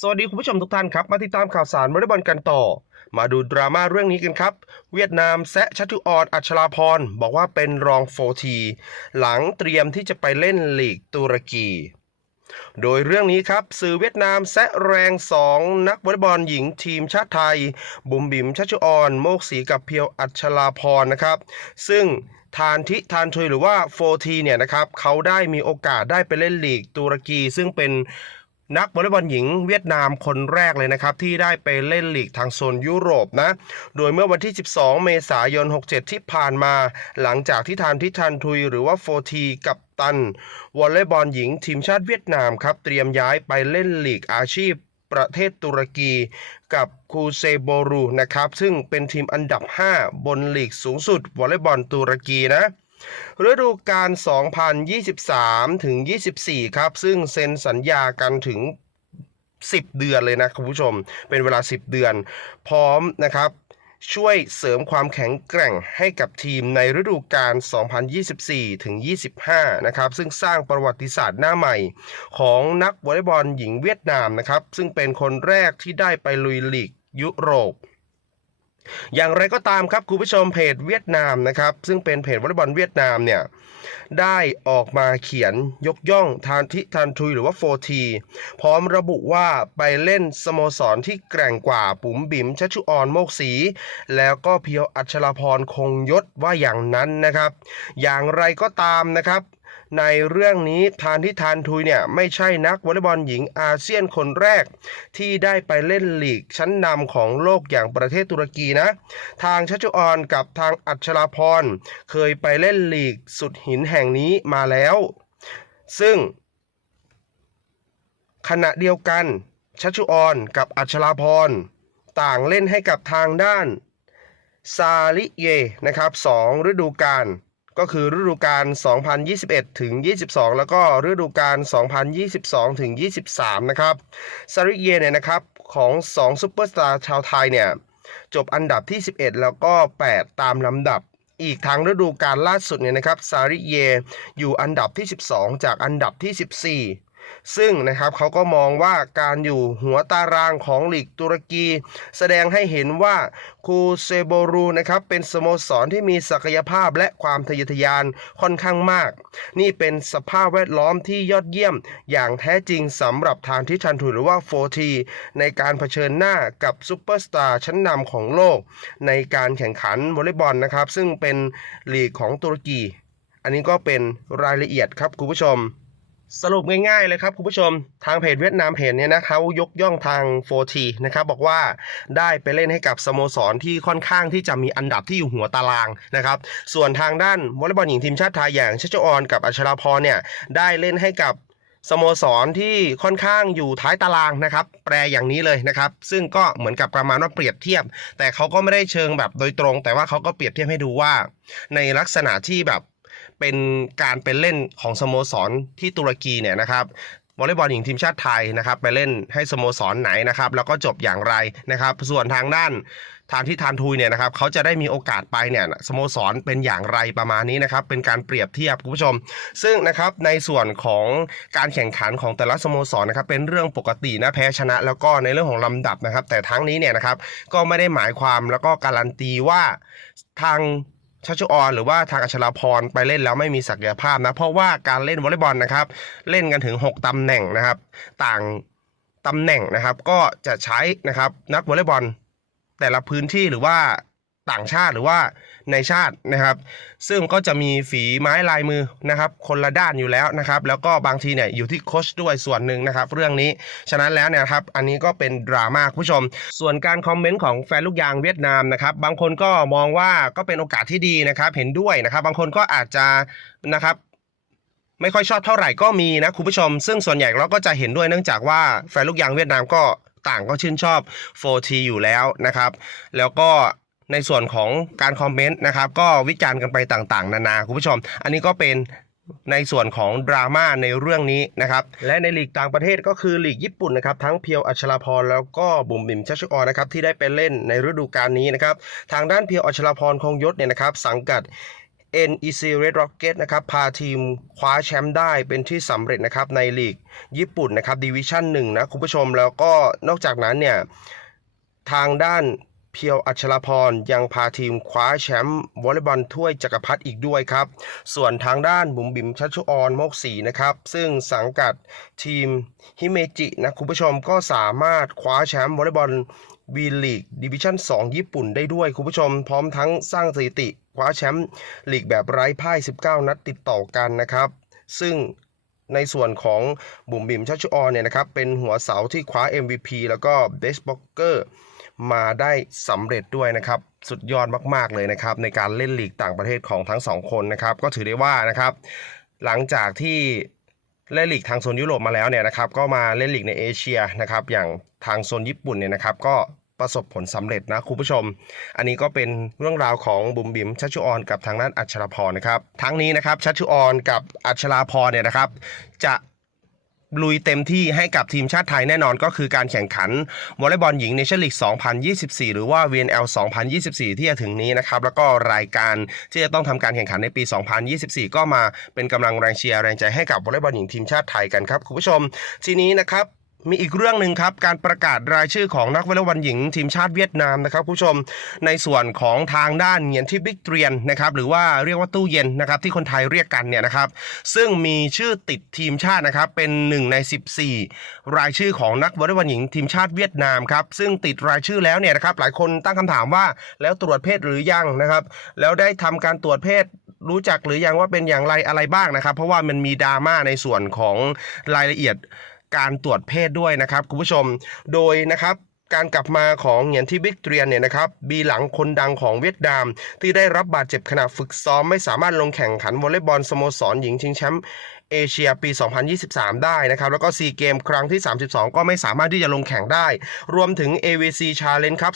สวัสดีคุณผู้ชมทุกท่านครับ มาติดตามข่าวสารวอลเลย์บอลกันต่อ มาดูดราม่าเรื่องนี้กันครับ เวียดนามแซะชัตุออนอัชราพร บอกว่าเป็นรองโฟทีหลังเตรียมที่จะไปเล่นลีกตุรกี โดยเรื่องนี้ครับ สื่อเวียดนามแซะแรง 2 นักวอลเลย์บอลหญิงทีมชาติไทย บุ๋มบิ๋มชัชออนโมกศรีกับเพียวอัชราพรนะครับ ซึ่งทานทิทานทุยหรือว่าโฟทีเนี่ยนะครับเขาได้มีโอกาสได้ไปเล่นลีกตุรกี ซึ่งเป็น นักวอลเลย์บอลหญิงเวียดนามคนแรกเลยนะครับ ที่ได้ไปเล่นลีกทางโซนยุโรปนะ โดยเมื่อวันที่ 12 เมษายน 67 ที่ผ่านมา หลังจากที่ทานทิทันทุยหรือว่าโฟทีกับตันวอลเลย์บอลหญิงทีมชาติเวียดนามครับ เตรียมย้ายไปเล่นลีกอาชีพประเทศตุรกีกับคูเซโบรูนะครับ ซึ่งเป็นทีมอันดับ 5 บนลีกสูงสุดวอลเลย์บอลตุรกีนะ ฤดูกาล 2023 ถึง 24 ครับ ซึ่งเซ็นสัญญากันถึง 10 เดือนเลยนะคุณผู้ชม เป็นเวลา 10 เดือน พร้อมนะครับช่วยเสริมความแข็งแกร่งให้กับทีมในฤดูกาล 2024 ถึง 25 นะครับ ซึ่งสร้างประวัติศาสตร์หน้าใหม่ ของนักวอลเลย์บอลหญิงเวียดนามนะครับ ซึ่งเป็นคนแรกที่ได้ไปลุยลีกยุโรป อย่างไรก็ตามครับคุณผู้ชมเพจเวียดนามนะครับ ซึ่งเป็นเพจวอลเลย์บอลเวียดนามเนี่ยได้ออกมาเขียนยกย่องทานทิทานทุยหรือว่าโฟทีพร้อมระบุว่าไปเล่นสโมสรที่แกร่งกว่าปุ๋มบิ๋มชัชชุออนโมกศีแล้วก็เพียวอัชราพรคงยศว่าอย่างนั้นนะครับ อย่างไรก็ตามนะครับ ในเรื่องนี้ทานที่ทานทุยเนี่ยไม่ใช่นักวอลเลย์บอลหญิงอาเซียนคนแรก ที่ได้ไปเล่นลีกชั้นนำของโลกอย่างประเทศตุรกีนะ ทางชัชชุออนกับทางอัชราพรเคยไปเล่นลีกสุดหินแห่งนี้มาแล้ว ซึ่ง ขณะเดียวกันชัชชุออนกับอัชราพรต่างเล่นให้กับทางด้านซาลิเยนะครับสองฤดูกาล ก็คือฤดูกาล 2021 ถึง 22 แล้วก็ฤดูกาล 2022 ถึง 23 นะครับซาริเยเนี่ยนะครับของ2ซุปเปอร์สตาร์ชาวไทยเนี่ยจบอันดับที่ 11 แล้วก็ 8 ตามลำดับ อีกทางฤดูกาลล่าสุดเนี่ยนะครับซาริเยอยู่อันดับที่ 12 จากอันดับที่ 14 ซึ่งนะครับเขาก็มองว่าการอยู่หัวตารางของลีกตุรกี แสดงให้เห็นว่าคูเซโบรูนะครับเป็นสโมสรที่มีศักยภาพและความทะเยอทะยานค่อนข้างมาก นี่เป็นสภาพแวดล้อมที่ยอดเยี่ยม อย่างแท้จริงสำหรับทางทิชันทุหรือว่าโฟทีในการเผชิญหน้ากับซูเปอร์สตาร์ชั้นนำของโลก ในการแข่งขันวอลเลย์บอลนะครับ ซึ่งเป็นลีกของตุรกี อันนี้ก็เป็นรายละเอียดครับคุณผู้ชม สรุปง่ายๆเลยครับคุณผู้ชมทางเพจเวียดนามเพจเนี้ยนะเขายกย่องทางโฟทีนะครับบอกว่าได้ไปเล่นให้กับสโมสรที่ค่อนข้างที่จะมีอันดับที่อยู่หัวตารางนะครับส่วนทางด้านวอลเลย์บอลหญิงทีมชาติไทยอย่างชัชออนกับอัชราพรเนี่ยได้เล่นให้กับสโมสรที่ค่อนข้างอยู่ท้ายตารางนะครับ แปลอย่างนี้เลยนะครับ ซึ่งก็เหมือนกับประมาณว่าเปรียบเทียบ แต่เขาก็ไม่ได้เชิงแบบโดยตรง แต่ว่าเขาก็เปรียบเทียบให้ดูว่า ในลักษณะที่แบบ เป็นการเป็นเล่นของสโมสรที่ตุรกีเนี่ยนะครับวอลเลย์บอลหญิงทีมชาติไทยนะครับไปเล่นให้สโมสรไหนนะครับแล้วก็จบอย่างไรนะครับ ส่วนทางด้านทางที่ทานทุยเนี่ยนะครับเขาจะได้มีโอกาสไปเนี่ยสโมสรเป็นอย่างไรประมาณนี้นะครับ เป็นการเปรียบเทียบคุณผู้ชม ซึ่งนะครับในส่วนของการแข่งขันของแต่ละสโมสรนะครับเป็นเรื่องปกตินะแพ้ชนะ แล้วก็ในเรื่องของลำดับนะครับ แต่ทั้งนี้เนี่ยนะครับก็ไม่ได้หมายความแล้วก็การันตีว่าทาง ชัชออนหรือว่าทางอัชราพรไปเล่นแล้วไม่มีศักยภาพนะ เพราะว่าการเล่นวอลเลย์บอลนะครับ เล่นกันถึง 6 ตำแหน่งนะครับ ต่างตำแหน่งนะครับ ก็จะใช้นะครับนักวอลเลย์บอลแต่ละพื้นที่หรือว่า ต่างชาติหรือว่าในชาตินะครับ ซึ่งก็จะมีฝีไม้ลายมือนะครับ คนละด้านอยู่แล้วนะครับ แล้วก็บางทีเนี่ยอยู่ที่โค้ชด้วยส่วนหนึ่งนะครับ เรื่องนี้ฉะนั้นแล้วเนี่ยนะครับอันนี้ก็เป็นดราม่าคุณผู้ชม ส่วนการคอมเมนต์ของแฟนลูกยางเวียดนามนะครับบางคนก็มองว่าก็เป็นโอกาสที่ดีนะครับ เห็นด้วยนะครับ บางคนก็อาจจะนะครับไม่ค่อยชอบเท่าไหร่ก็มีนะคุณผู้ชม ซึ่งส่วนใหญ่เราก็จะเห็นด้วยเนื่องจากว่าแฟนลูกยางเวียดนามก็ต่างก็ชื่นชอบ 4T อยู่แล้วนะครับ แล้วก็ ในส่วนของการคอมเมนต์นะครับ ก็วิจารณ์กันไปต่างๆ นานาคุณผู้ชม อันนี้ก็เป็นในส่วนของดราม่าในเรื่องนี้นะครับ และในลีกต่างประเทศก็คือลีกญี่ปุ่นนะครับ ทั้งเพียวอัชราพรแล้วก็บุ๋มบิ๋มชัชออนนะครับที่ได้ไปเล่นในฤดูกาลนี้นะครับ ทางด้านเพียวอัชราพรคงยศเนี่ยนะครับ สังกัด NEC Red Rocket นะครับพาทีมคว้าแชมป์ได้เป็นที่สำเร็จนะครับในลีกญี่ปุ่นนะครับดิวิชั่นหนึ่งนะคุณผู้ชมแล้วก็นอกจากนั้นเนี่ยทางด้าน เพียวอัชรพรยังพาทีมคว้าแชมป์วอลเลย์บอลถ้วยจักรพรรดิอีกด้วยครับ ส่วนทางด้านบุ๋มบิ๋มชัชชุออนโมกศรีนะครับ ซึ่งสังกัดทีมฮิเมจินะคุณผู้ชมก็สามารถคว้าแชมป์วอลเลย์บอลวีลีกดิวิชั่น 2 ญี่ปุ่นได้ด้วยคุณผู้ชม พร้อมทั้งสร้างสถิติคว้าแชมป์ลีกแบบไร้พ่าย 19 นัดติดต่อกันนะครับ ซึ่งในส่วนของบุ๋มบิ๋มชัชชุออนเนี่ยนะครับเป็นหัวเสาที่คว้า MVP แล้วก็ Best Blocker มาได้สำเร็จด้วยนะครับ สุดยอดมากๆเลยนะครับ ในการเล่นลีกต่างประเทศของทั้งสองคนนะครับ ก็ถือได้ว่านะครับ หลังจากที่เล่นลีกทางโซนยุโรปมาแล้วเนี่ยนะครับ ก็มาเล่นลีกในเอเชียนะครับ อย่างทางโซนญี่ปุ่นเนี่ยนะครับ ก็ประสบผลสำเร็จนะคุณผู้ชม อันนี้ก็เป็นเรื่องราวของบุ๋มบิ๋มชัชชุออนกับทางด้านอัชราพรนะครับ ทั้งนี้นะครับชัชชุออนกับอัชราพรเนี่ยนะครับ จะ ลุยเต็มที่ให้กับทีมชาติไทยแน่นอนก็คือการแข่งขันวอลเลย์บอลหญิงเนชั่นลีก 2024 หรือว่า VNL 2024 ที่จะถึงนี้นะครับ แล้วก็รายการที่จะต้องทำการแข่งขันในปี 2024 ก็มาเป็นกำลังแรงเชียร์แรงใจให้กับวอลเลย์บอลหญิงทีมชาติไทยกันครับคุณผู้ชม ทีนี้นะครับ มีอีกเรื่องหนึ่งครับ การประกาศรายชื่อของนักวอลเลย์บอลหญิงทีมชาติเวียดนามนะครับผู้ชมในส่วนของทางด้านเงียนที่บิ๊กเตรียนนะครับหรือว่าเรียกว่าตู้เย็นนะครับที่คนไทยเรียกกันเนี่ยนะครับซึ่งมีชื่อติดทีมชาตินะครับเป็นหนึ่งใน 14 รายชื่อของนักวอลเลย์บอลหญิงทีมชาติเวียดนามครับซึ่งติดรายชื่อแล้วเนี่ยนะครับหลายคนตั้งคำถามว่าแล้วตรวจเพศหรือยังนะครับแล้วได้ทำการตรวจเพศรู้จักหรือยังว่าเป็นอย่างไรอะไรบ้างนะครับ เพราะว่ามันมีดราม่าในส่วนของรายละเอียด การตรวจเพศด้วยนะครับคุณผู้ชม โดยนะครับการกลับมาของเหงียนที่บิ๊กเตรียนเนี่ยนะครับบีหลังคนดังของเวียดนาม ที่ได้รับบาดเจ็บขณะฝึกซ้อมไม่สามารถลงแข่งขันวอลเลย์บอลสโมสรหญิงชิงแชมป์ เอเชียปี 2023 ได้นะครับ แล้วก็ซีเกมครั้งที่ 32 ก็ไม่สามารถที่จะลงแข่งได้ รวมถึง AVC Challenge ครับ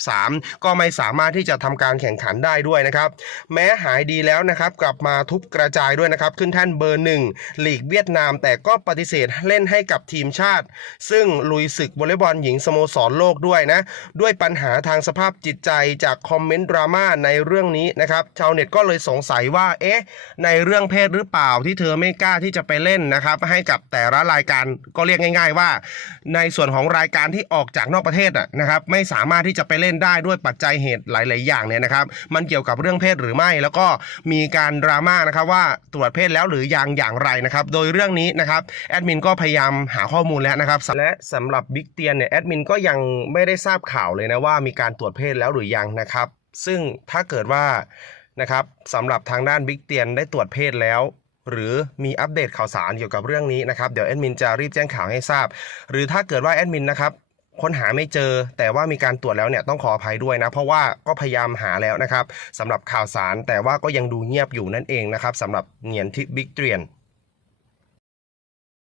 2023 ก็ไม่สามารถที่จะทำการแข่งขันได้ด้วยนะครับ แม้หายดีแล้วนะครับ กลับมาทุบกระจายด้วยนะครับ ขึ้นแท่นเบอร์หนึ่งลีกเวียดนาม แต่ก็ปฏิเสธเล่นให้กับทีมชาติ ซึ่งลุยศึกวอลเลย์บอลหญิงสโมสรโลกด้วยนะ ด้วยปัญหาทางสภาพจิตใจจากคอมเมนต์ดราม่าในเรื่องนี้นะครับ ชาวเน็ตก็เลยสงสัยว่า เอ๊ะ ในเรื่องเพศหรือเปล่าที่เธอไม่กล้าที่จะไปเล่นนะครับ ให้กับแต่ละรายการก็เรียกง่าย ๆ ว่า ในส่วนของรายการที่ออกจากนอกประเทศนะครับ ไม่สามารถที่จะไปเล่นได้ด้วยปัจจัยเหตุหลาย ๆ อย่างเนี่ยนะครับ มันเกี่ยวกับเรื่องเพศหรือไม่ แล้วก็มีการดราม่านะครับว่าตรวจเพศแล้วหรือยังอย่างไรนะครับ โดยเรื่องนี้นะครับแอดมินก็พยายามหาข้อมูลแล้วนะครับและสำหรับบิ๊กเตียนเนี่ยแอดมินก็ยังไม่ได้ทราบข่าวเลยนะว่ามีการตรวจเพศแล้วหรือยังนะครับ ซึ่งถ้าเกิดว่านะครับสำหรับทางด้านบิ๊กเตียนได้ตรวจเพศแล้ว หรือมีอัปเดตข่าวสารเกี่ยวกับเรื่องนี้นะครับ เดี๋ยวแอดมินจะรีบแจ้งข่าวให้ทราบ หรือถ้าเกิดว่าแอดมินนะครับค้นหาไม่เจอ แต่ว่ามีการตรวจแล้วเนี่ยต้องขออภัยด้วยนะ เพราะว่าก็พยายามหาแล้วนะครับสำหรับข่าวสารแต่ว่าก็ยังดูเงียบอยู่นั่นเองนะครับสำหรับเหงียนที่บิ๊กเตรียน